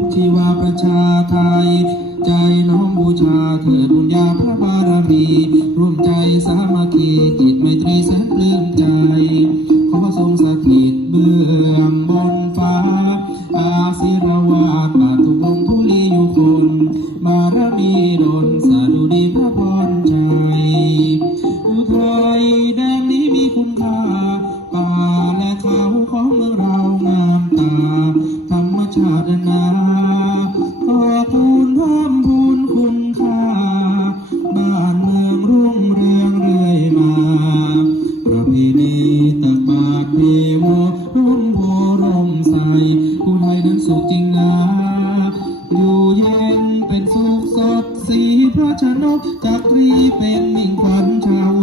กชีวาประชาไทย ใจน้อมบูชาเธอดบุญญาพระบารมีร่วมใจสามัคคีจิตไม่ตรีแสนเลื่อมใจ ขอทรงสถิตเบื้องบนฟ้า อาศิรวาสบาทุกองทุลีอยู่คนบารมีดลสดุดีพระพร นี้ตักบาตรเวโวร่มโพร่มใสผู้ไทยนั้นสุขจริงนะอยู่เย็นเป็นสุขสดสีพระชนกจักรีเป็นมิ่งขวัญชาว